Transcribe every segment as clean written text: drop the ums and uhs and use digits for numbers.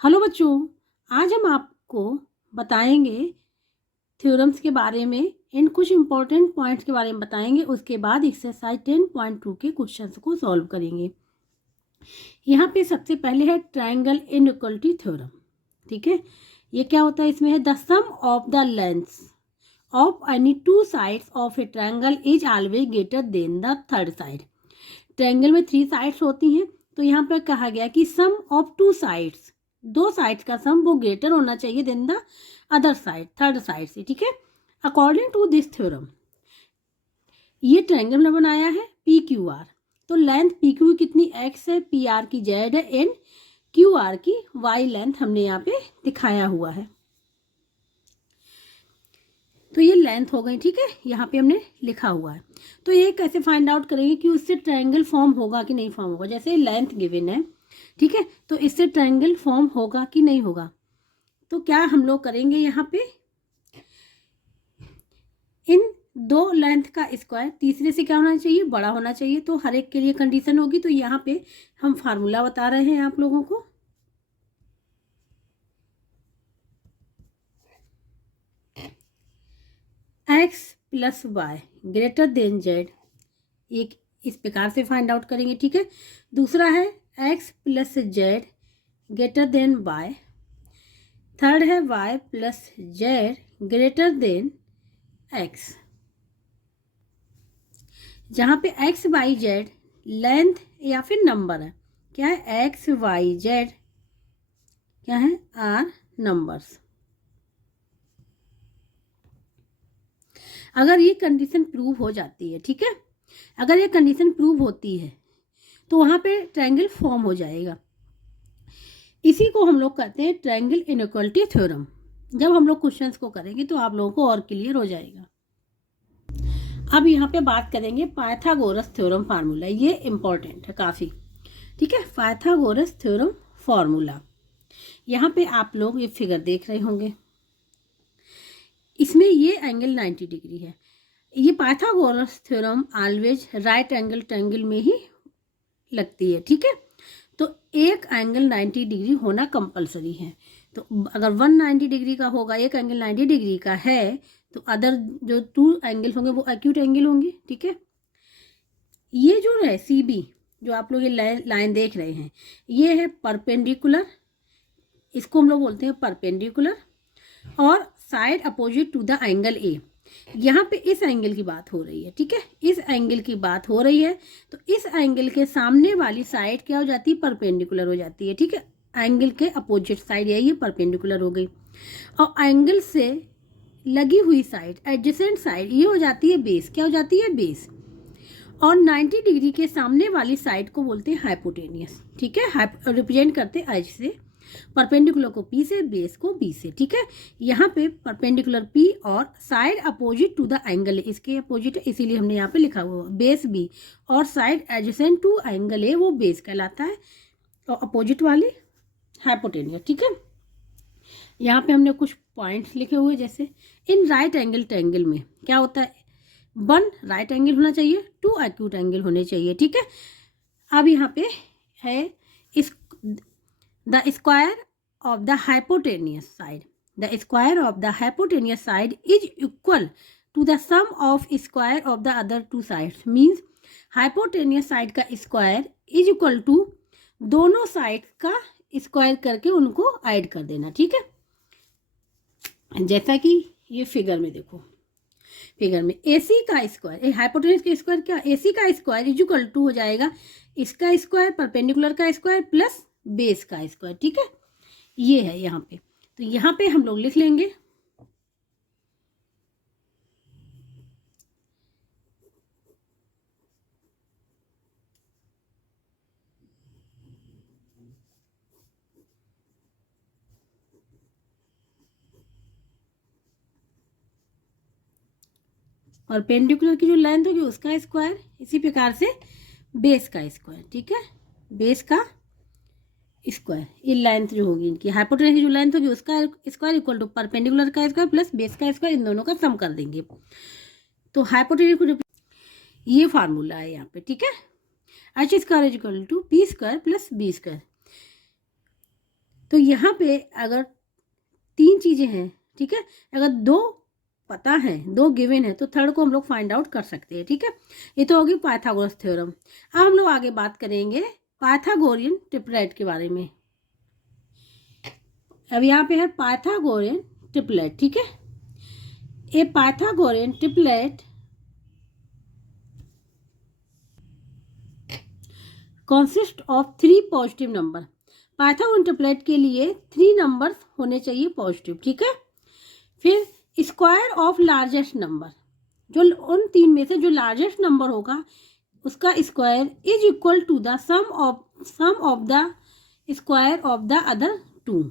Hello बच्चों, आज हम आपको बताएंगे थ्योरम्स के बारे में। इन कुछ इंपॉर्टेंट पॉइंट्स के बारे में बताएंगे। उसके बाद एक्सरसाइज 10.2 के क्वेश्चंस को सॉल्व करेंगे। यहाँ पे सबसे पहले है ट्रायंगल इनइक्वालिटी थ्योरम। ठीक है, ये क्या होता है? इसमें है the sum of the lengths of any two sides of a triangle is always greater than the third side. Triangle में 3 साइड्स होती हैं, तो यहाँ पर कहा गया कि सम ऑफ 2 साइड्स, 2 साइड्स का सम वो ग्रेटर होना चाहिए than the other side, third side से। ठीक है, अकॉर्डिंग टू दिस थ्योरम ये ट्रायंगल ने बनाया है पी क्यू आर। तो लेंथ पी क्यू कितनी एक्स है, पी आर की जेड है, एंड क्यू आर की वाई लेंथ हमने यहाँ पे दिखाया हुआ है। तो ये लेंथ हो गई। ठीक है, यहाँ पे हमने लिखा हुआ है। तो ये कैसे फाइंड आउट करेंगे कि उससे ट्रायंगल फॉर्म होगा कि नहीं फॉर्म होगा। जैसे लेंथ गिवन है, ठीक है, तो इससे ट्रायंगल फॉर्म होगा कि नहीं होगा। तो क्या हम लोग करेंगे, यहाँ पे इन 2 लेंथ का स्क्वायर तीसरे से क्या होना चाहिए, बड़ा होना चाहिए। तो हर एक के लिए कंडीशन होगी। तो यहाँ पे हम फार्मूला बता रहे हैं आप लोगों को। X plus Y greater than z, एक इस प्रकार से फाइंड आउट करेंगे। ठीक है, दूसरा है X plus Z greater than Y, third है Y plus Z greater than X. जहाँ पे एक्स वाई जेड लेंथ या फिर नंबर है, क्या है, एक्स वाई जेड क्या है, आर नंबर्स। अगर ये कंडीशन प्रूव हो जाती है, ठीक है, अगर ये कंडीशन प्रूव होती है तो वहाँ पे ट्रायंगल फॉर्म हो जाएगा। इसी को हम लोग कहते हैं ट्रायंगल इनइक्वालिटी थ्योरम। जब हम लोग क्वेश्चंस को करेंगे तो आप लोगों को और क्लियर हो जाएगा। अब यहाँ पे बात करेंगे पाइथागोरस थ्योरम फार्मूला। ये इंपॉर्टेंट है काफ़ी। ठीक है, पाइथागोरस थ्योरम फार्मूला। यहाँ पे आप लोग ये फिगर देख रहे होंगे, इसमें ये एंगल 90 डिग्री है। ये Pythagoras theorem always right angle triangle में ही लगती है। ठीक है, तो एक एंगल 90 डिग्री होना कंपलसरी है। तो अगर 190 डिग्री का होगा, एक एंगल 90 डिग्री का है, तो अदर जो 2 एंगल होंगे वो एक्यूट एंगल होंगे। ठीक है, ये जो है सी बी, जो आप लोग ये लाइन देख रहे हैं, ये है परपेंडिकुलर, इसको हम लोग बोलते हैं परपेंडिकुलर, और side opposite to the angle A. यहाँ पे इस एंगल की बात हो रही है। ठीक है, इस एंगल की बात हो रही है। तो इस एंगल के सामने वाली साइड क्या हो जाती है, परपेंडिकुलर हो जाती है। ठीक है, एंगल के अपोजिट साइड यही परपेंडिकुलर हो गई। और एंगल से लगी हुई साइड, एडजेसेंट साइड, ये हो जाती है बेस। क्या हो जाती है, बेस। और 90 डिग्री के सामने वाली साइड को बोलते हैं हाइपोटेनियस। ठीक है, रिप्रेजेंट करते एज से, परपेंडिकुलर को पी से, बेस को बी से। ठीक है, यहाँ पे परपेंडिकुलर पी और side opposite to the angle A, इसके अपोजिट है, इसीलिए हमने यहाँ पे लिखा हुआ बेस बी, और side adjacent to angle A वो बेस कहलाता है, और अपोजिट वाली हाइपोटेनियस। ठीक है, यहाँ पे हमने कुछ पॉइंट्स लिखे हुए, जैसे इन राइट एंगल ट्रायंगल में क्या होता है, 1 राइट एंगल होना चाहिए, 2 एक्यूट एंगल होने चाहिए। ठीक है, अब यहाँ पे है is the square of the hypotenuse side, the square of the hypotenuse side is equal to the sum of square of the other 2 sides. Means hypotenuse side का स्क्वायर इज इक्वल टू दोनों side का square करके उनको add कर देना। ठीक है, जैसा कि ये फिगर में देखो, फिगर में AC का स्क्वायर, हाइपोटेनस का स्क्वायर क्या, AC का स्क्वायर इज इक्वल टू हो जाएगा इसका स्क्वायर, परपेंडिकुलर का स्क्वायर प्लस बेस का स्क्वायर। ठीक है, ये है यहाँ पे। तो यहाँ पे हम लोग लिख लेंगे परपेंडिकुलर की जो लेंथ होगी उसका स्क्वायर, इसी प्रकार से बेस का स्क्वायर। ठीक है, बेस का स्क्वायर, ये लेंथ जो होगी इनकी, हाइपोटेनस की जो लेंथ होगी उसका स्क्वायर इक्वल टू परपेंडिकुलर का स्क्वायर प्लस बेस का स्क्वायर, इन दोनों का सम कर देंगे। तो हाइपोटेनस को ये फार्मूला है यहाँ पे। ठीक है, H square is equal to P square plus B square. तो यहाँ पे अगर 3 चीज़ें हैं, ठीक है, अगर 2 पता है, 2 गिवन है, तो थर्ड को हम लोग फाइंड आउट कर सकते हैं, ठीक है। ये तो होगी पाइथागोरस थ्योरम। अब हम लोग आगे बात करेंगे पाइथागोरियन ट्रिपलेट के बारे में। अब यहाँ पे है पाइथागोरियन ट्रिपलेट, ठीक है। A Pythagorean triplet consist of 3 positive number. Pythagorean triplet के लिए 3 नंबर होने चाहिए पॉजिटिव, ठीक है। फिर स्क्वायर ऑफ लार्जेस्ट नंबर, जो उन 3 में से जो लार्जेस्ट नंबर होगा उसका square is equal to the sum of the square of the other 2,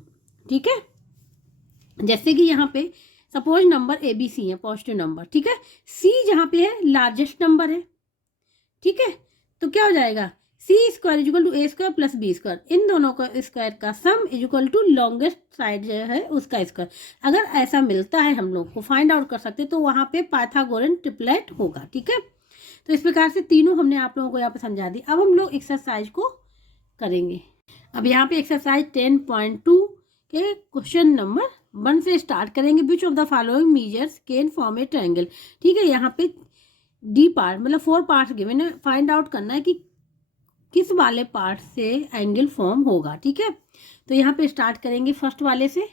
ठीक है। जैसे कि यहाँ पे suppose number A B C है पॉजिटिव नंबर, ठीक है। सी जहाँ पे है लार्जेस्ट नंबर है, ठीक है। तो क्या हो जाएगा, C square is equal to A square plus B square, इन दोनों का स्क्वायर का sum is equal to longest side जो है उसका स्क्वायर। अगर ऐसा मिलता है हम लोग को फाइंड आउट कर सकते, तो वहाँ पे पाइथागोरियन ट्रिपलेट होगा, ठीक है। तो इस प्रकार से तीनों हमने आप लोगों को यहाँ पे समझा दी। अब हम लोग एक्सरसाइज को करेंगे। अब यहाँ पे एक्सरसाइज 10.2 के क्वेश्चन नंबर 1 से स्टार्ट करेंगे। Which of the following measures can form A triangle, ठीक है। यहाँ पे डी पार्ट मतलब 4 पार्ट्स गिवन है, फाइंड आउट करना है कि किस वाले पार्ट से एंगल फॉर्म होगा, ठीक है। तो यहाँ पे स्टार्ट करेंगे फर्स्ट वाले से।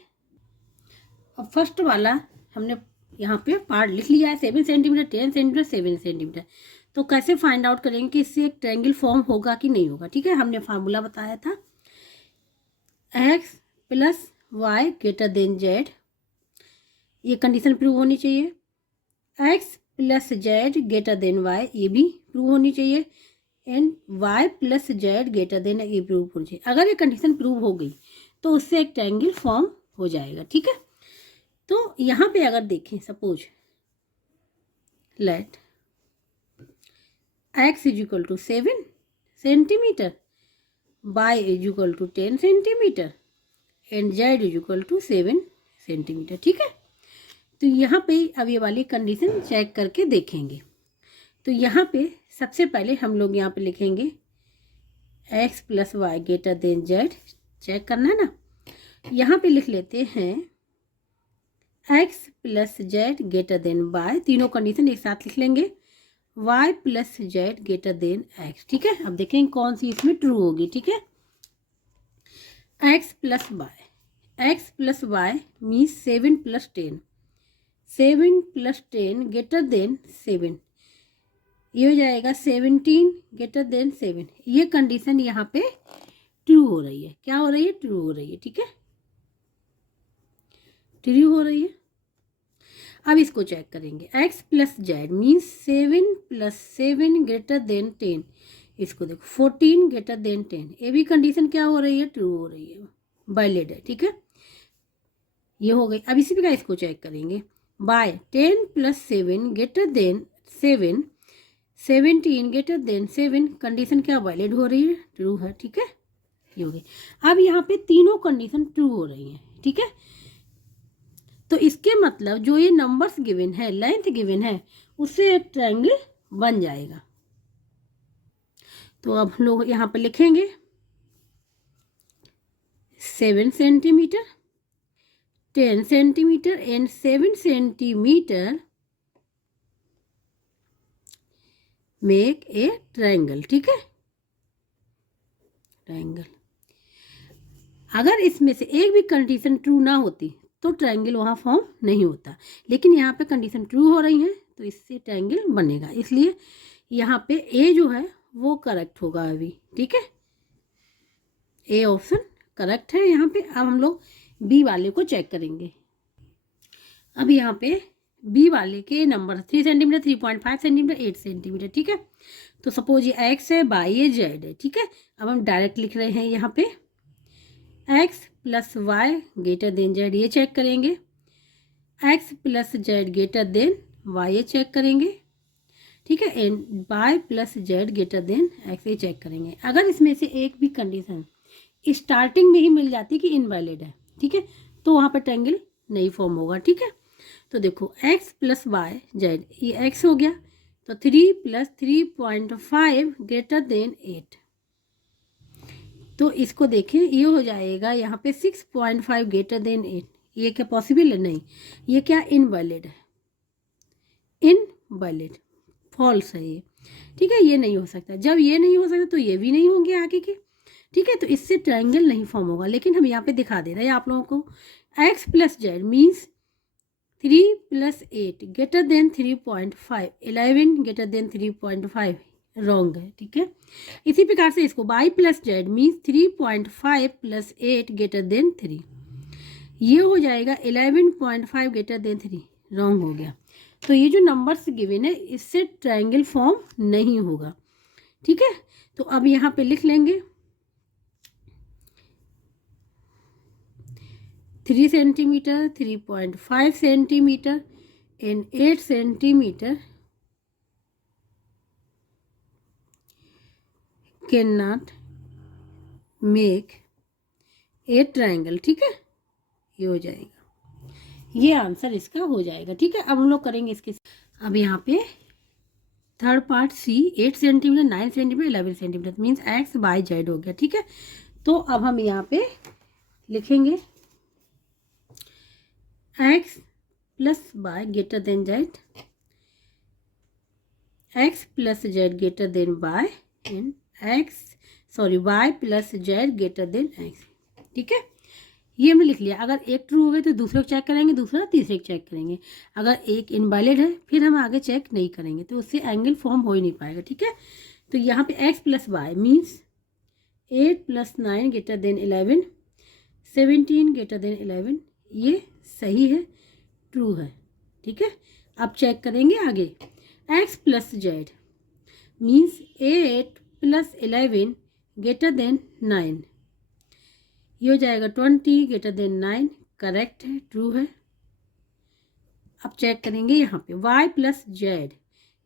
अब फर्स्ट वाला हमने यहाँ पे पार्ट लिख लिया है, 7 सेंटीमीटर, 10 सेंटीमीटर, 7 सेंटीमीटर। तो कैसे फाइंड आउट करेंगे कि इससे एक ट्रायंगल फॉर्म होगा कि नहीं होगा, ठीक है। हमने फार्मूला बताया था x plus Y greater than Z, ये कंडीशन प्रूव होनी चाहिए। x plus Z greater than Y, ये भी प्रूव होनी चाहिए। And y plus Z greater than ये प्रूव होनी चाहिए। अगर ये कंडीशन प्रूव हो गई तो उससे एक ट्रायंगल फॉर्म हो जाएगा, ठीक है। तो यहाँ पे अगर देखें, suppose let x is equal to 7 centimetre, y is equal to 10 centimetre and z is equal to 7 centimetre, ठीक है। तो यहाँ पे अब ये वाली कंडीशन चेक करके देखेंगे। तो यहाँ पे सबसे पहले हम लोग यहाँ पे लिखेंगे x plus Y greater than Z, check करना है ना। यहाँ पे लिख लेते हैं x plus Z greater than Y, तीनों कंडीशन एक साथ लिख लेंगे। y plus Z greater than x, ठीक है। अब देखेंगे कौन सी इसमें ट्रू होगी, ठीक है। x plus Y means 7 plus 10, 7 plus 10 greater than 7, ये हो जाएगा 17 ग्रेटर देन 7। ये कंडीशन यहाँ पे ट्रू हो रही है। क्या हो रही है, ट्रू हो रही है, ठीक है, ट्रू हो रही है। अब इसको चेक करेंगे, x plus Z means 7 plus 7 greater then 10, इसको देखो 14 ग्रेटर देन 10, ये भी कंडीशन क्या हो रही है, ट्रू हो रही है, वैलिड है, ठीक है। ये हो गई। अब इसी प्रकार इसको चेक करेंगे, by 10 plus 7 greater than 7, 17 greater than 7, condition क्या वैलिड हो रही है, ट्रू है, ठीक है। ये हो गई। अब यहाँ पे तीनों कंडीशन ट्रू हो रही हैं, ठीक है। तो इसके मतलब जो ये नंबर्स गिवन है, लेंथ गिवन है, उससे एक ट्रायंगल बन जाएगा। तो अब हम लोग यहाँ पे लिखेंगे 7 centimetre, 10 centimetre and 7 centimetre make a triangle, ठीक है, ट्रायंगल। अगर इसमें से एक भी कंडीशन ट्रू ना होती तो ट्रायंगल वहाँ फॉर्म नहीं होता, लेकिन यहाँ पे कंडीशन ट्रू हो रही है तो इससे ट्रायंगल बनेगा। इसलिए यहाँ पे ए जो है वो करेक्ट होगा अभी, ठीक है, ए ऑप्शन करेक्ट है यहाँ पे। अब हम लोग बी वाले को चेक करेंगे। अब यहाँ पे बी वाले के नंबर 3 सेंटीमीटर, 3.5 सेंटीमीटर, 8 सेंटीमीटर, ठीक है। तो सपोज ये एक्स है, बाई ये जेड है, ठीक है। अब हम डायरेक्ट लिख रहे हैं यहाँ पे X plus Y greater than Z, ये चेक करेंगे। X plus Z greater than Y, ये चेक करेंगे, ठीक है। And Y plus Z greater than X, ये चेक करेंगे। अगर इसमें से एक भी कंडीशन स्टार्टिंग में ही मिल जाती कि इनवैलिड है, ठीक है, तो वहाँ पर ट्रायंगल नहीं फॉर्म होगा, ठीक है। तो देखो x प्लस वाई जेड, ये x हो गया, तो 3 प्लस 3.5 ग्रेटर देन 8, तो इसको देखें, ये हो जाएगा यहाँ पे 6.5 ग्रेटर देन 8। ये क्या पॉसिबल है? नहीं, ये क्या इनवैलिड है, इनवैलिड, फॉल्स है ये, ठीक है, ये नहीं हो सकता। जब ये नहीं हो सकता तो ये भी नहीं होंगे आगे के, ठीक है। तो इससे ट्रायंगल नहीं फॉर्म होगा। लेकिन हम यहाँ पे दिखा दे रहे हैं आप लोगों को, x plus Z means 3 plus 8 greater than 3.5, 11 greater than 3.5, wrong है, ठीक है। इसी प्रकार से इसको y plus Z means 3.5 plus 8 greater than 3, ये हो जाएगा 11.5 ग्रेटर देन 3, रॉन्ग हो गया। तो ये जो नंबर्स गिवन है इससे ट्रायंगल फॉर्म नहीं होगा, ठीक है। तो अब यहाँ पे लिख लेंगे 3 centimetre, 3.5 centimetre and 8 centimetre can not make a triangle, ठीक है, ये हो जाएगा, ये आंसर इसका हो जाएगा, ठीक है। अब हम लोग करेंगे इसके, अब यहाँ पे third part C, 8 centimetre, 9 centimetre, 11 centimetre means X by Z हो गया, ठीक है। तो अब हम यहाँ पे लिखेंगे X plus by greater than Z, X plus Z greater than by, and Y plus Z greater than X, ठीक है। ये हमने लिख लिया। अगर एक ट्रू हो गए तो दूसरे को चेक करेंगे, दूसरा तीसरे को चेक करेंगे। अगर एक इनवैलिड है फिर हम आगे चेक नहीं करेंगे, तो उससे एंगल फॉर्म हो ही नहीं पाएगा, ठीक है। तो यहाँ पे x plus Y means 8 plus 9 greater than 11, 17 greater than 11, ये सही है, ट्रू है, ठीक है। अब चेक करेंगे आगे, x plus Z means 8 plus 11 greater than 9, ये हो जाएगा 20 ग्रेटर देन 9, करेक्ट है, ट्रू है। अब चेक करेंगे यहाँ पे y plus Z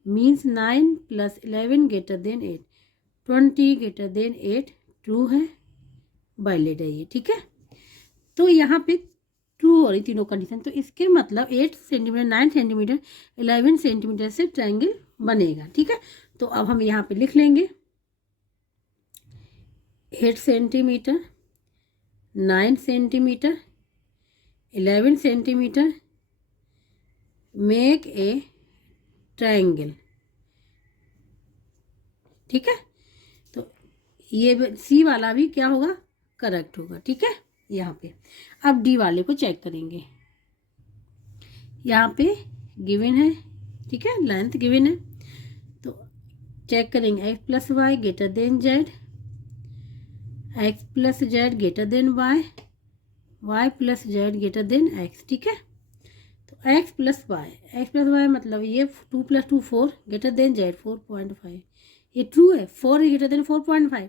means 9 plus 11 greater than 8, 20 greater than 8, true है, वैलिड है ये, ठीक है। तो यहाँ पे ट्रू हो रही तीनों कंडीशन, तो इसके मतलब 8 सेंटीमीटर, 9 सेंटीमीटर, 11 सेंटीमीटर से ट्रायंगल बनेगा, ठीक है। तो अब हम यहाँ पे लिख लेंगे 8 centimetre, 9 centimetre, 11 centimetre make a triangle, ठीक है। तो ये सी वाला भी क्या होगा, करेक्ट होगा, ठीक है। यहाँ पे अब डी वाले को चेक करेंगे, यहाँ पे गिवन है, ठीक है, लेंथ गिवन है, तो चेक करेंगे X plus Y greater than Z, X plus Z greater than Y, Y plus Z greater than X, ठीक है। तो एक्स प्लस वाई मतलब ये 2 + 2 4 ग्रेटर देन जेड 4.5, ये ट्रू है, 4 ग्रेटर देन 4.5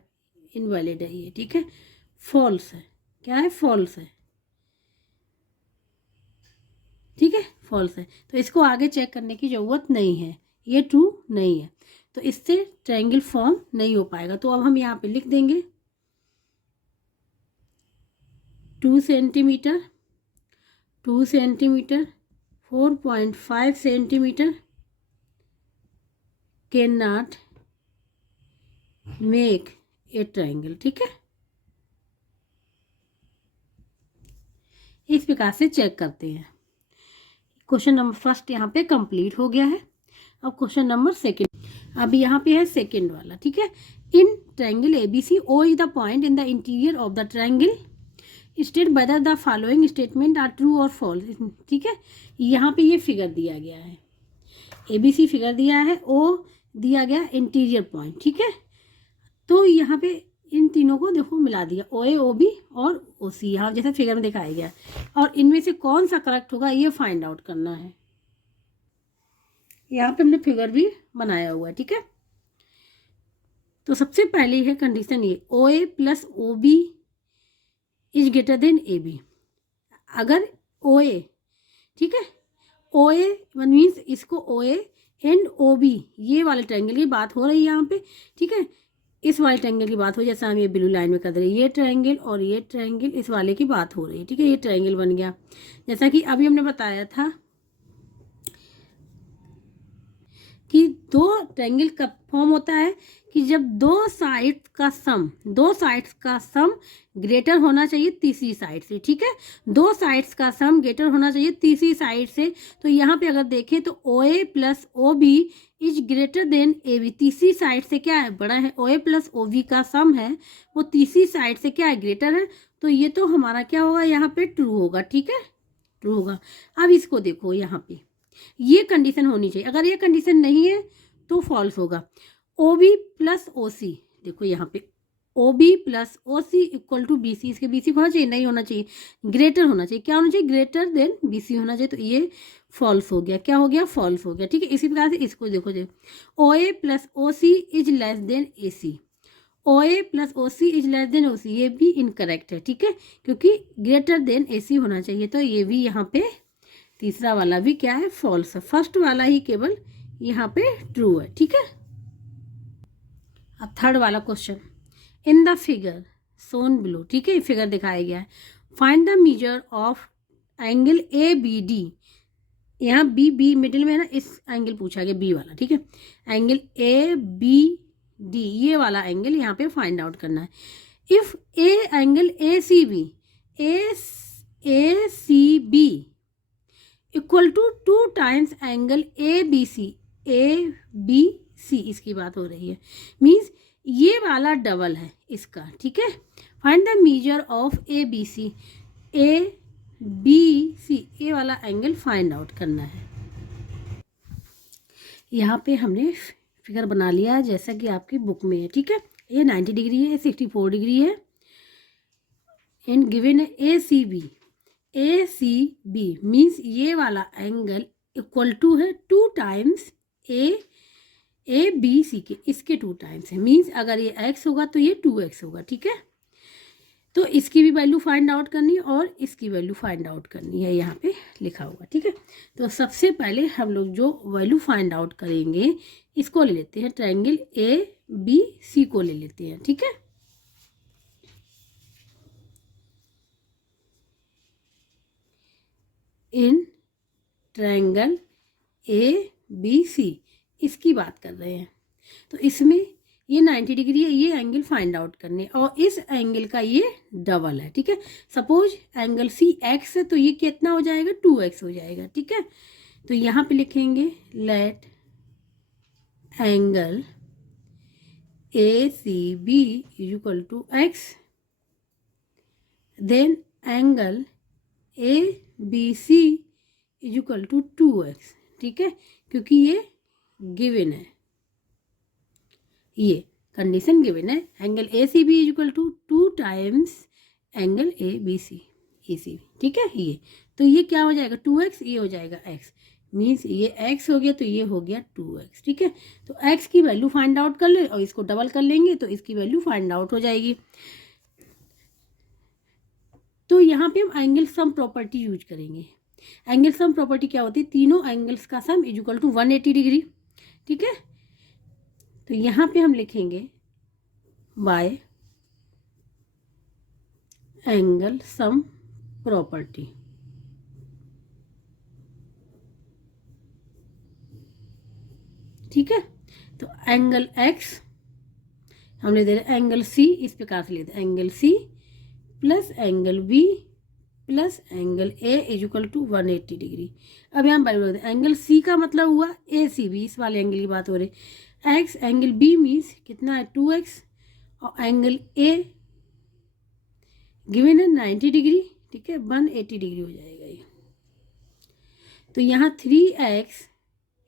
इनवैलिड है ये, ठीक है, फॉल्स है, क्या है, फॉल्स है, ठीक है, फॉल्स है। तो इसको आगे चेक करने की ज़रूरत नहीं है, ये ट्रू नहीं है, तो इससे ट्रायंगल फॉर्म नहीं हो पाएगा। तो अब हम यहाँ पे लिख देंगे 2 centimetre, 2 centimetre, 4.5 centimetre can not make a triangle, ठीक है। इस प्रकार से चेक करते हैं। क्वेश्चन नंबर फर्स्ट यहाँ पे कंप्लीट हो गया है। अब क्वेश्चन नंबर सेकंड, अब यहाँ पे है सेकंड वाला, ठीक है। In triangle ABC, O is the point in the interior of the triangle, state whether the following statement are true और फॉल्स, ठीक है। यहाँ पे ये फिगर दिया गया है, ABC फिगर दिया है, O दिया गया इंटीरियर पॉइंट, ठीक है। तो यहाँ पे इन तीनों को देखो मिला दिया, OA, OB और OC, यहाँ जैसे फिगर में दिखाया गया, और इनमें से कौन सा करेक्ट होगा ये फाइंड आउट करना है। यहाँ पे हमने फिगर भी बनाया हुआ है, ठीक है। तो सबसे पहले है कंडीशन ये, OA plus OB is greater than AB। अगर OA, ठीक है, OA मीन्स इसको OA एंड OB ये वाले ट्रायंगल की बात हो रही है यहाँ पे, ठीक है। इस वाले ट्रायंगल की बात हो, जैसा हम ये ब्लू लाइन में कर रहे हैं, ये ट्रायंगल और ये ट्रायंगल, इस वाले की बात हो रही है, ठीक है। ये ट्रायंगल बन गया, जैसा कि अभी हमने बताया था कि दो ट्रायंगल कब फॉर्म होता है कि जब दो साइड्स का सम ग्रेटर होना चाहिए तीसरी साइड से, ठीक है, दो साइड्स का सम ग्रेटर होना चाहिए तीसरी साइड से। तो यहाँ पे अगर देखें तो OA plus OB is greater than AB, तीसरी साइड से क्या है, बड़ा है। OA प्लस OB का सम है वो तीसरी साइड से क्या है, ग्रेटर है। तो ये तो हमारा क्या होगा, यहाँ पे ट्रू होगा, ठीक है, ट्रू होगा। अब इसको देखो, यहाँ पे ये कंडीशन होनी चाहिए, अगर ये कंडीशन नहीं है तो फॉल्स होगा। OB प्लस OC, देखो यहाँ पे OB plus OC equal to BC, इसके BC होना चाहिए, नहीं होना चाहिए, ग्रेटर होना चाहिए। क्या होना चाहिए, ग्रेटर देन BC होना चाहिए। तो ये फॉल्स हो गया, क्या हो गया, फॉल्स हो गया, ठीक है। इसी प्रकार से इसको देखो, OA plus OC is less than AC, OA plus OC is less than OC, ये भी इनकरेक्ट है, ठीक है, क्योंकि ग्रेटर देन AC होना चाहिए। तो ये भी यहाँ पे तीसरा वाला भी क्या है, फॉल्स है। फर्स्ट वाला ही केवल यहाँ पे ट्रू है, ठीक है। अब थर्ड वाला question, in the figure Son below, ठीक है, फिगर दिखाया गया है, find the measure of angle ABD, यहाँ बी मिडिल में है ना, इस एंगल पूछा गया बी वाला, ठीक है, एंगल ABD ये वाला एंगल यहाँ पे फाइंड आउट करना है। If angle ACB equal to 2 times angle ABC, इसकी बात हो रही है, मीन्स ये वाला डबल है इसका, ठीक है। Find the measure of ABC, ये वाला एंगल फाइंड आउट करना है। यहाँ पे हमने फिगर बना लिया है जैसा कि आपकी बुक में है, ठीक है। ये 90 डिग्री है, 64 डिग्री है, एंड गिवन है ACB मीन्स ये वाला एंगल इक्वल टू है 2 टाइम्स ABC के, इसके 2 टाइम्स है, मीन्स अगर ये x होगा तो ये 2x होगा, ठीक है। तो इसकी भी वैल्यू फाइंड आउट करनी है और इसकी वैल्यू फाइंड आउट करनी है, यहाँ पे लिखा हुआ, ठीक है। तो सबसे पहले हम लोग जो वैल्यू फाइंड आउट करेंगे इसको ले लेते हैं, ट्रायंगल ABC को ले लेते हैं, ठीक है। इन ट्रायंगल ABC इसकी बात कर रहे हैं, तो इसमें ये 90 डिग्री है, ये एंगल फाइंड आउट करने, और इस एंगल का ये डबल है, ठीक है। सपोज एंगल CX है तो ये कितना हो जाएगा, 2x हो जाएगा, ठीक है। तो यहाँ पे लिखेंगे let angle ACB equal to x, then angle ABC equal to 2x, ठीक है, क्योंकि ये गिवन है, ये कंडीशन गिवन है। Angle ACB equal to 2 times angle ABC, ठीक है। ये तो ये क्या हो जाएगा, 2x, ये हो जाएगा x, मीन्स ये x हो गया तो ये हो गया 2x, ठीक है। तो x की वैल्यू फाइंड आउट कर ले और इसको डबल कर लेंगे तो इसकी वैल्यू फाइंड आउट हो जाएगी। तो यहाँ पे हम एंगल सम प्रॉपर्टी यूज करेंगे। एंगल सम प्रॉपर्टी क्या होती है, तीनों एंगल्स का सम इक्वल टू 180 डिग्री, ठीक है। तो यहाँ पे हम लिखेंगे बाय एंगल सम प्रॉपर्टी, ठीक है। तो एंगल x हमने दे रहे एंगल C, इस प्रकार से लेते हैं angle C plus angle B plus angle A equal to 180 degree. अब यहाँ बात करते हैं, एंगल C का मतलब हुआ ACB, इस वाले एंगल की बात हो रही। x एंगल B मीन्स कितना है, 2x, और एंगल A गिवन है 90 डिग्री, ठीक है, 180 डिग्री हो जाएगा ये। तो यहाँ 3x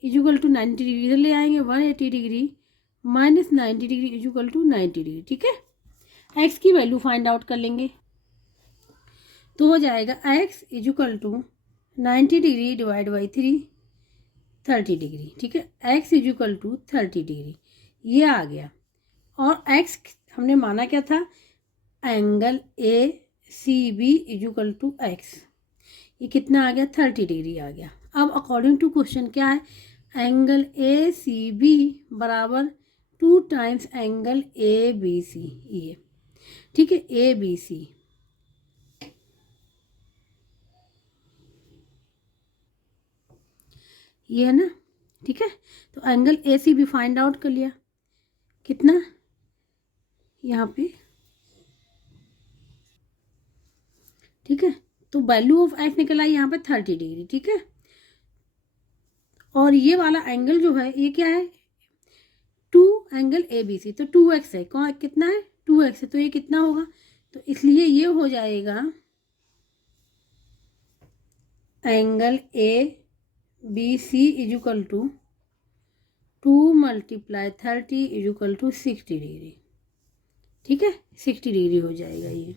इक्वल टू 90 डिग्री इधर ले आएंगे, 180 degree minus 90 degree equal to 90 degree, ठीक है। x की वैल्यू फाइंड आउट कर लेंगे तो हो जाएगा x equal to 90 degree divide by 3, 30 degree, ठीक है। x इक्वल टू 30 डिग्री ये आ गया, और x हमने माना क्या था, angle ACB equal to x, ये कितना आ गया, 30 डिग्री आ गया। अब अकॉर्डिंग टू क्वेश्चन क्या है, एंगल ACB बराबर 2 टाइम्स एंगल ABC, ये ठीक है, ABC, ये है ना, ठीक है। तो एंगल ACB फाइंड आउट कर लिया, कितना यहाँ पे, ठीक है। तो वैल्यू ऑफ एक्स निकल आई यहाँ पे 30 डिग्री, ठीक है। और ये वाला एंगल जो है ये क्या है, 2 एंगल ए बी सी, तो 2x है, कौन कितना है 2x है, तो ये कितना होगा, तो इसलिए ये हो जाएगा angle A B C is equal to 2 × 30 is equal to 60 degree, ठीक है। 60 डिग्री हो जाएगा ये,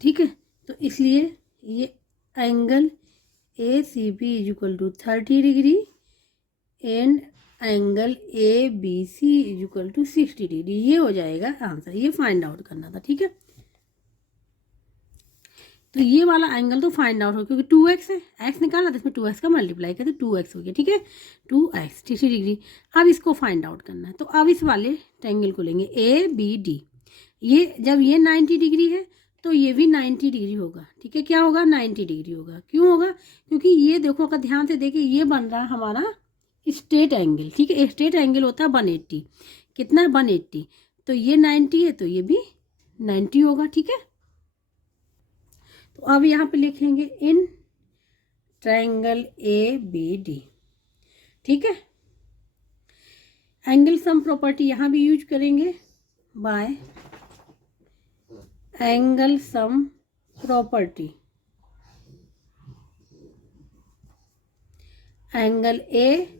ठीक है। तो इसलिए ये angle A C B is equal to 30 degree and angle A B C is equal to 60 degree, ये हो जाएगा आंसर। ये फाइंड आउट करना था, ठीक है। तो ये वाला एंगल तो फाइंड आउट हो, क्योंकि 2x है, x निकालना तो इसमें 2x का मल्टीप्लाई करते 2x हो गया, ठीक है। 2x 60 degree. अब इसको फाइंड आउट करना है, तो अब इस वाले ट्रायंगल को लेंगे ए बी डी। ये जब ये 90 डिग्री है तो ये भी 90 डिग्री होगा, ठीक है। क्या होगा, 90 डिग्री होगा। क्यों होगा, क्योंकि ये देखो, अगर ध्यान से देखिए, ये बन रहा है हमारा स्ट्रेट एंगल, ठीक है। स्ट्रेट एंगल होता है 180, कितना है 180, तो ये 90 है तो ये भी 90 होगा, ठीक है। तो अब यहाँ पे लिखेंगे in triangle A B D, ठीक है। एंगल सम प्रॉपर्टी यहाँ भी यूज करेंगे, by angle sum property, angle A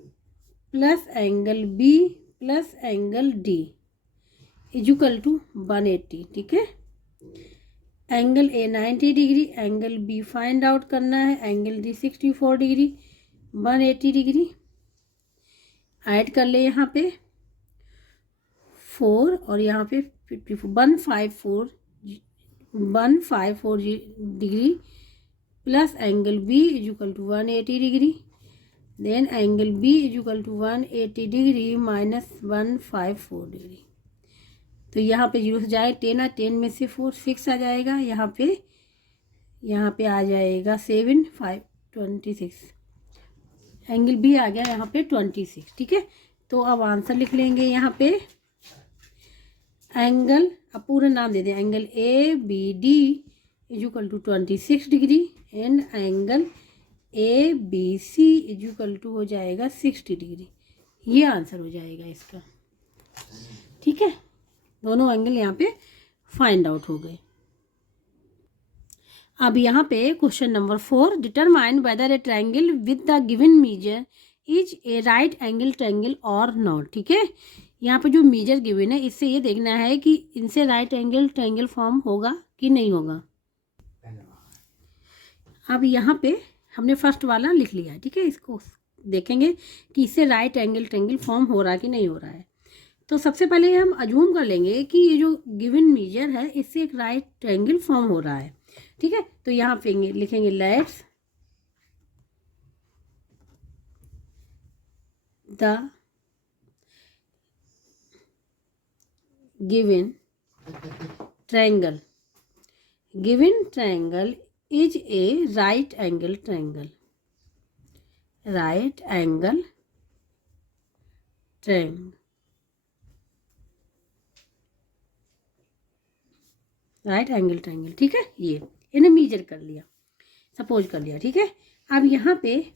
plus angle B plus angle D is equal to 180, ठीक है। Angle A 90 degree, angle B find out करना है, angle D 64 degree, 180 degree. Add कर ले यहाँ पे 4 और यहाँ पे 54 154 degree plus angle B is equal to 180 degree, then angle B is equal to 180 degree minus 154 degree. तो यहाँ पे 0 से जाए 10 आ, 10 में से 4 6 आ जाएगा, यहाँ पे आ जाएगा 7 5 26, एंगल बी आ गया यहाँ पे 26, ठीक है। तो अब आंसर लिख लेंगे यहाँ पे एंगल, अब पूरा नाम दे दें, angle A B D is equal to 26 degree and angle A B C is equal to हो जाएगा 60 डिग्री। ये आंसर हो जाएगा इसका, ठीक है। दोनों एंगल यहाँ पे फाइंड आउट हो गए। अब यहाँ पे question number 4, determine whether a triangle with the given measure is a right angle triangle और नॉट, ठीक है। यहाँ पे जो मेजर गिवन है इससे ये देखना है कि इनसे राइट एंगल ट्रायंगल फॉर्म होगा कि नहीं होगा। अब यहाँ पे हमने फर्स्ट वाला लिख लिया है, ठीक है। इसको देखेंगे कि इससे राइट एंगल ट्रायंगल फॉर्म हो रहा है कि नहीं हो रहा है। तो सबसे पहले हम अज्यूम कर लेंगे कि ये जो गिवन मेजर है इससे एक राइट ट्रायंगल फॉर्म हो रहा है, ठीक है। तो यहाँ पे लिखेंगे let's the given triangle is a right angle triangle, right angle triangle, ठीक है। ये इन्हें मेजर कर लिया, सपोज कर लिया, ठीक है। अब यहाँ पे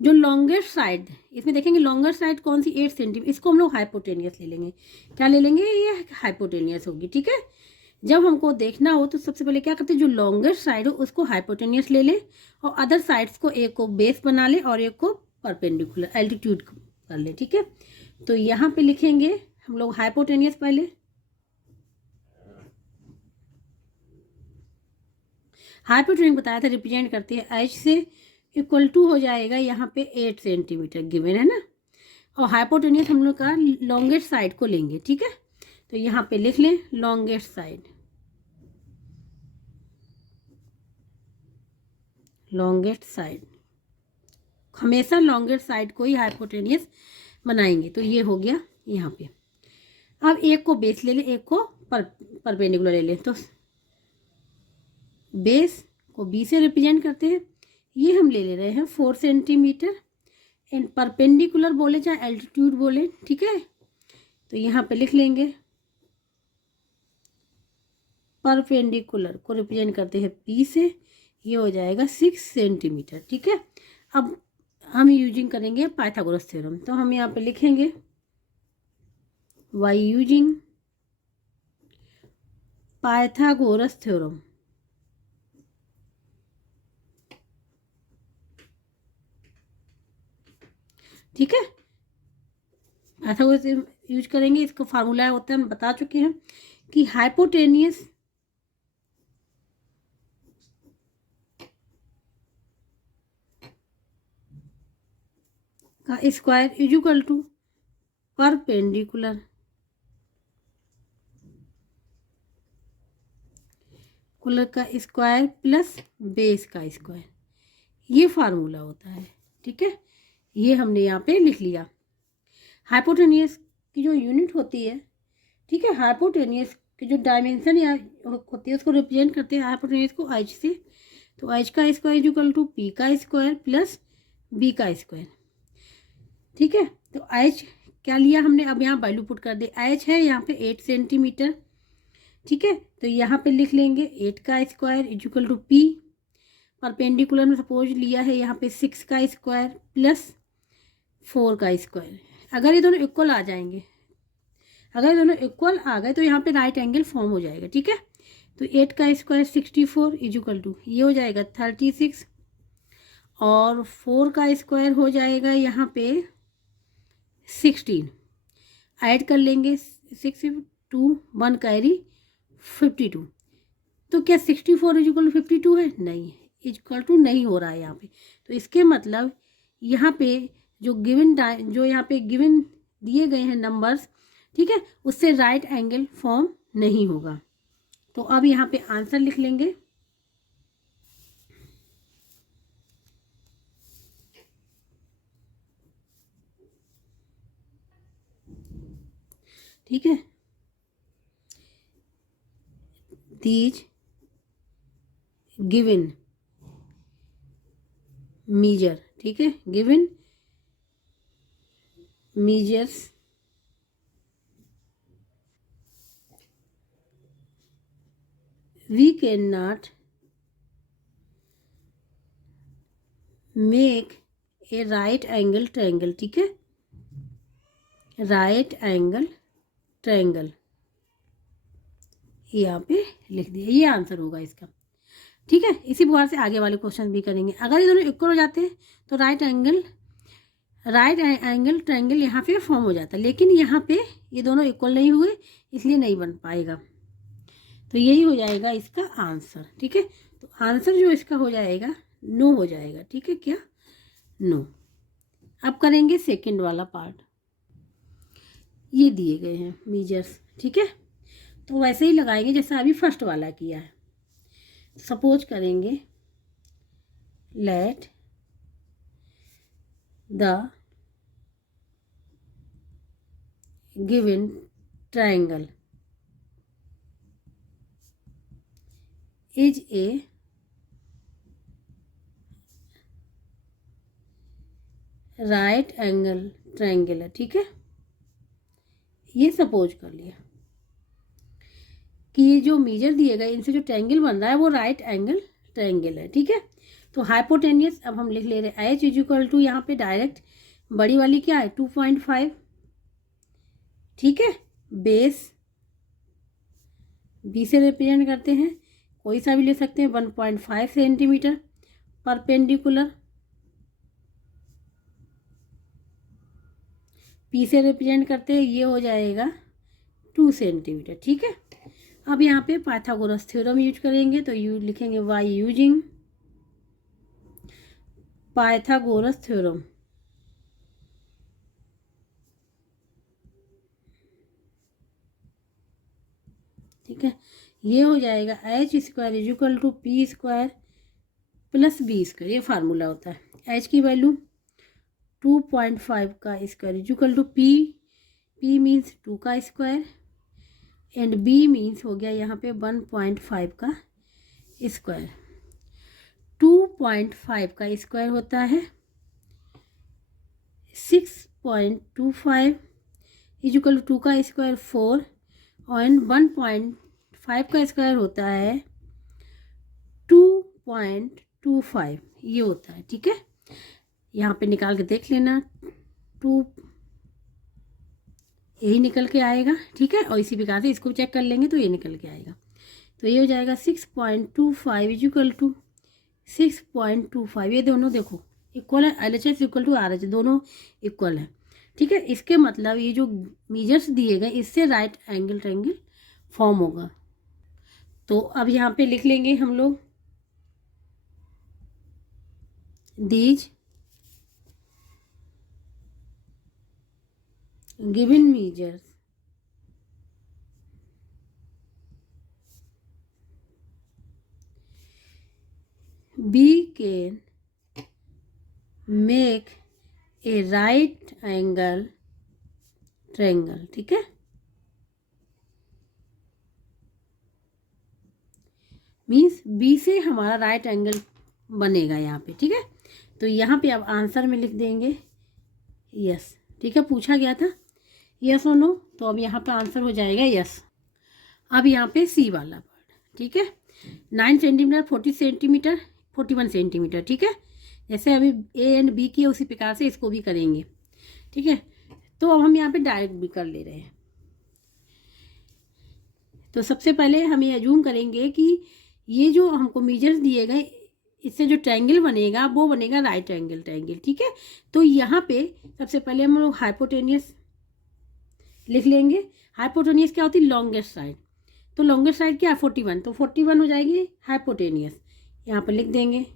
जो लॉन्गेस्ट साइड, इसमें देखेंगे लॉन्गर साइड कौन सी 8 सेंटीमीटर, इसको हम लोग हाइपोटेनियस ले लेंगे। क्या ले लेंगे, ये हाइपोटेनियस होगी, ठीक है। जब हमको देखना हो तो सबसे पहले क्या करते हैं, जो लॉन्गेस्ट साइड हो उसको हाइपोटेनियस ले लें और अदर साइड्स को एक को बेस बना ले और एक को परपेंडिकुलर एल्टीट्यूड कर ले, ठीक है। तो यहाँ पे लिखेंगे हम लोग हाइपोटेनियस, पहले हाइपोटेनियस बताया था रिप्रेजेंट करते हैं एच से, इक्वल टू हो जाएगा यहाँ पे 8 सेंटीमीटर गिवन है ना। और हाइपोटेनियस हम लोग का लॉन्गेस्ट साइड को लेंगे, ठीक है। तो यहाँ पे लिख लें लॉन्गेस्ट साइड, हमेशा लॉन्गेस्ट साइड को ही हाइपोटेनियस बनाएंगे। तो ये हो गया यहाँ पे। अब एक को बेस ले लें, एक को परपेंडिकुलर ले लें। तो बेस को बी से रिप्रेजेंट करते हैं, ये हम ले रहे हैं 4 सेंटीमीटर इन परपेंडिकुलर बोले चाहे एल्टीट्यूड बोले, ठीक है। तो यहाँ पे लिख लेंगे परपेंडिकुलर को रिप्रेजेंट करते हैं पी से, ये हो जाएगा 6 सेंटीमीटर, ठीक है। अब हम यूजिंग करेंगे पाइथागोरस थ्योरम, तो हम यहाँ पे लिखेंगे वाई यूजिंग पाइथागोरस थ्योरम, ठीक है। पाइथागोरस यूज करेंगे, इसका फार्मूला होता है हम बता चुके हैं कि हाइपोटेनियस का square is equal to perpendicular कुलर का स्क्वायर प्लस बेस का स्क्वायर, ये फार्मूला होता है, ठीक है। ये हमने यहाँ पे लिख लिया। हाइपोटेनियस की जो यूनिट होती है, ठीक है, हाइपोटेनियस की जो डायमेंशन या होती है उसको रिप्रेजेंट करते हैं हाइपोटेनियस को एच से। तो एच का square is equal to P का स्क्वायर प्लस बी का स्क्वायर, ठीक है। तो एच क्या लिया हमने, अब यहाँ वैल्यू पुट कर दे। एच है यहाँ पे 8 सेंटीमीटर, ठीक है। तो यहाँ पे लिख लेंगे 8 का square is equal to P, perpendicular में सपोज लिया है यहाँ पे 6 का स्क्वायर प्लस 4 का स्क्वायर। अगर ये दोनों इक्वल आ जाएंगे, अगर ये दोनों इक्वल आ गए तो यहाँ पे राइट एंगल फॉर्म हो जाएगा, ठीक है। तो 8 का स्क्वायर 64 इज इक्वल टू ये हो जाएगा 36 और 4 का स्क्वायर हो जाएगा यहाँ पे 16। ऐड कर लेंगे 62 1 कैरी 52। तो क्या 64 इज इक्वल टू 52 है? नहीं, इक्वल टू नहीं हो रहा है यहाँ पे। तो इसके मतलब यहाँ पे जो यहाँ पे गिवन दिए गए हैं नंबर्स, ठीक है, उससे राइट एंगल फॉर्म नहीं होगा। तो अब यहाँ पे आंसर लिख लेंगे, ठीक है। दीज गिवन मीजर, ठीक है, given measures we cannot make a right angle triangle, ठीक है, राइट एंगल ट्रायंगल यहाँ पे लिख दिया, ये आंसर होगा इसका, ठीक है। इसी प्रकार से आगे वाले क्वेश्चन भी करेंगे। अगर ये दोनों इक्वल हो जाते हैं तो राइट एंगल ट्रायंगल यहाँ पे फॉर्म हो जाता है, लेकिन यहाँ पे ये दोनों इक्वल नहीं हुए इसलिए नहीं बन पाएगा। तो यही हो जाएगा इसका आंसर, ठीक है। तो आंसर जो इसका हो जाएगा नो हो जाएगा, ठीक है, क्या नो। अब करेंगे सेकंड वाला पार्ट। ये दिए गए हैं मीजर्स, ठीक है, तो वैसे ही लगाएंगे जैसा अभी फर्स्ट वाला किया है। सपोज करेंगे let the given triangle is a right angle triangle है, ठीक है। ये सपोज कर लिया कि ये जो मेजर दिए गए इनसे जो ट्रायंगल बन रहा है वो राइट एंगल ट्रायंगल है, ठीक है। तो हाइपोटेनियस अब हम लिख ले रहे हैं एच इज इक्वल टू यहाँ पे डायरेक्ट बड़ी वाली क्या है 2.5, ठीक है। बेस बी से रिप्रेजेंट करते हैं, कोई सा भी ले सकते हैं 1.5 सेंटीमीटर। परपेंडिकुलर पी से रिप्रेजेंट करते हैं, ये हो जाएगा 2 सेंटीमीटर, ठीक है। अब यहाँ पे पाइथागोरस थ्योरम यूज करेंगे, तो यू लिखेंगे वाई यूजिंग पाइथागोरस थ्योरम, ठीक है। ये हो जाएगा H square is equal to P square plus B square, ये फार्मूला होता है। एच की वैल्यू 2.5 का square is equal to P means 2 का स्क्वायर एंड बी मीन्स हो गया यहाँ पे 1.5 का स्क्वायर। 2.5 का स्क्वायर होता है 6.25 इक्वल टू 2 का स्क्वायर 4 और 1.5 का स्क्वायर होता है 2.25 ये होता है। ठीक है, यहाँ पे निकाल के देख लेना, 2 यही निकल के आएगा। ठीक है, और इसी प्रकार से इसको चेक कर लेंगे तो ये निकल के आएगा। तो ये हो जाएगा 6.25 इक्वल टू 6.25। ये दोनों देखो इक्वल है, LHS इक्वल टू RH दोनों इक्वल है। ठीक है, इसके मतलब ये जो मेजर्स दिए गए इससे राइट एंगल ट्रायंगल फॉर्म होगा। तो अब यहाँ पे लिख लेंगे हम लोग these given measures we can make a right angle triangle। ठीक है, मीन्स बी से हमारा राइट एंगल बनेगा यहाँ पे। ठीक है, तो यहाँ पे अब आंसर में लिख देंगे यस। ठीक है, पूछा गया था यस और नो, तो अब यहाँ पे आंसर हो जाएगा यस। अब यहाँ पे सी वाला पार्ट, ठीक है, 9 सेंटीमीटर 40 सेंटीमीटर 41 सेंटीमीटर। ठीक है, जैसे अभी ए एंड बी किए उसी प्रकार से इसको भी करेंगे। ठीक है, तो अब हम यहाँ पे डायरेक्ट भी कर ले रहे हैं। तो सबसे पहले हम ये अज्यूम करेंगे कि ये जो हमको मेजर्स दिए गए इससे जो ट्रायंगल बनेगा वो बनेगा राइट एंगल ट्रायंगल। ठीक है, तो यहाँ पे सबसे पहले हम लोग हाइपोटेनियस लिख लेंगे। हाइपोटेनियस क्या होती है? Longest side. तो लॉन्गेस्ट साइड क्या है? 41, तो 41 हो जाएगी हाइपोटेनियस। यहाँ पर लिख देंगे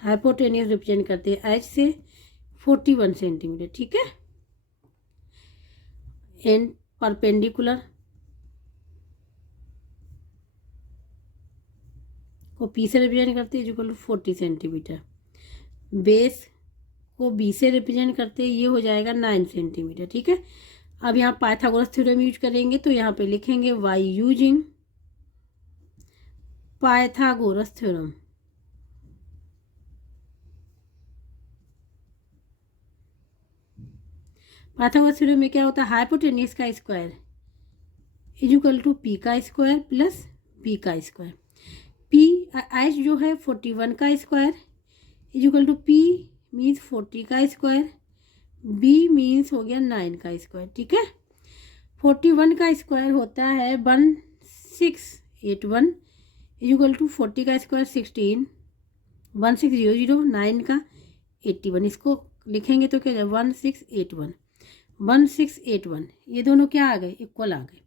हाइपोटेनियस रिप्रेजेंट करते हैं एच से 41 सेंटीमीटर। ठीक है, एंड परपेंडिकुलर को पी से रिप्रेजेंट करते हैं इक्वल टू 40 सेंटीमीटर। बेस को बी से रिप्रेजेंट करते हैं, ये हो जाएगा 9 सेंटीमीटर। ठीक है, अब यहाँ पाइथागोरस थ्योरम यूज करेंगे, तो यहाँ पे लिखेंगे Y using Pythagoras theorem. Pythagoras theorem में क्या होता है? हाइपोटेनियस का स्क्वायर इक्वल टू पी का स्क्वायर प्लस बी का स्क्वायर। पी एच जो है 41 का square equal to P means 40 का स्क्वायर, बी मीन्स हो गया 9 का स्क्वायर। ठीक है, 41 का स्क्वायर होता है 1681 इक्वल टू 40 का स्क्वायर 16 1600, 9 का 81। इसको लिखेंगे तो क्या जाए 1681 1681। ये दोनों क्या आ गए? इक्वल आ गए।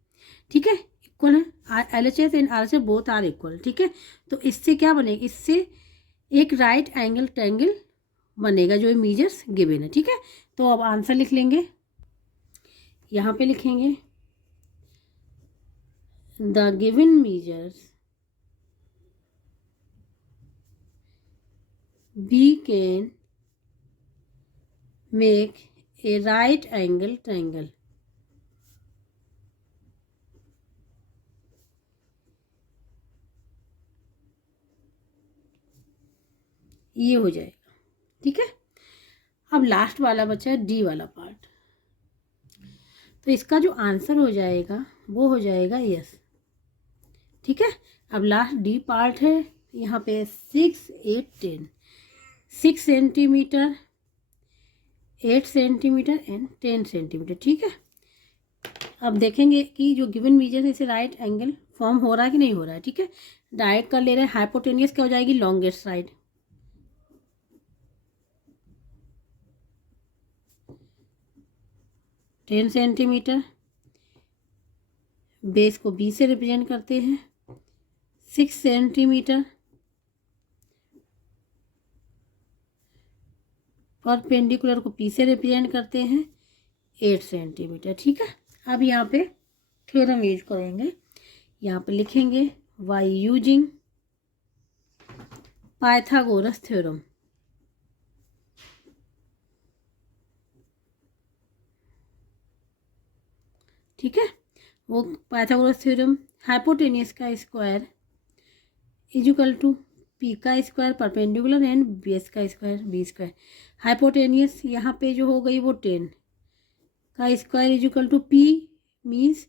ठीक है, इक्वल है, LHS and RHS both are equal. ठीक है, तो इससे क्या बनेगा? इससे एक राइट एंगल ट्रायंगल बनेगा जो मेजर्स गिवन है। ठीक है, तो अब आंसर लिख लेंगे। यहाँ पे लिखेंगे the given measures we can make a right angle triangle। ये हो जाएगा। ठीक है, अब लास्ट वाला बचा है डी वाला पार्ट, तो इसका जो आंसर हो जाएगा वो हो जाएगा यस। ठीक है, अब लास्ट डी पार्ट है, यहाँ पे 6 8 10 6 सेंटीमीटर 8 सेंटीमीटर एंड 10 सेंटीमीटर। ठीक है, अब देखेंगे कि जो गिवन मेजर है इसे राइट एंगल फॉर्म हो रहा है कि नहीं हो रहा है। ठीक है, डायरेक्ट कर ले रहे हैं। हाइपोटेनियस क्या हो जाएगी? Longest side. Ten centimetre, base को बी से रिप्रेजेंट करते हैं 6 सेंटीमीटर, परपेंडिकुलर को पी से रिप्रेजेंट करते हैं 8 सेंटीमीटर। ठीक है, अब यहाँ पे थ्योरम यूज करेंगे। यहाँ पे लिखेंगे वाई यूजिंग पाइथागोरस थ्योरम। ठीक है, वो पाइथागोरस थ्योरम हाइपोटेनियस का स्क्वायर इक्वल टू पी का स्क्वायर परपेंडिकुलर एंड बेस का स्क्वायर बी स्क्वायर। हाइपोटेनियस यहाँ पे जो हो गई वो 10 का square is equal to P means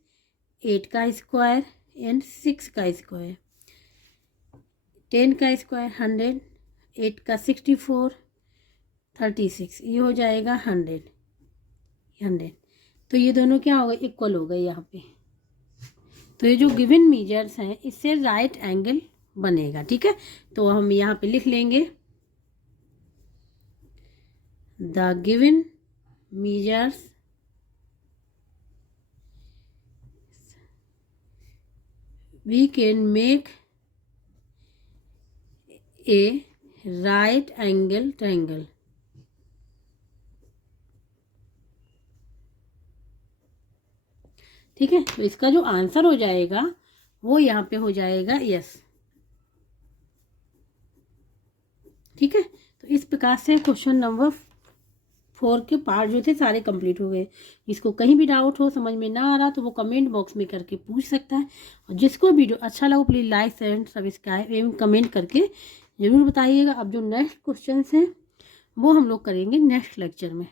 8 का स्क्वायर एंड 6 का स्क्वायर। 10 का स्क्वायर 100, 8 का 64, 36, ये हो जाएगा 100। तो ये दोनों क्या हो गए, इक्वल हो गए यहाँ पे। तो ये जो गिवन मेजर्स हैं इससे राइट एंगल बनेगा। ठीक है, तो हम यहाँ पे लिख लेंगे the given measures we can make a right angle triangle. ठीक है, तो इसका जो आंसर हो जाएगा वो यहाँ पे हो जाएगा यस। ठीक है, तो इस प्रकार से क्वेश्चन नंबर 4 के पार्ट जो थे सारे कंप्लीट हो गए। जिसको कहीं भी डाउट हो, समझ में ना आ रहा, तो वो कमेंट बॉक्स में करके पूछ सकता है। और जिसको वीडियो अच्छा लगा प्लीज़ लाइक शेयर सब्सक्राइब एवं कमेंट करके ज़रूर बताइएगा। अब जो नेक्स्ट क्वेश्चन हैं वो हम लोग करेंगे नेक्स्ट लेक्चर में।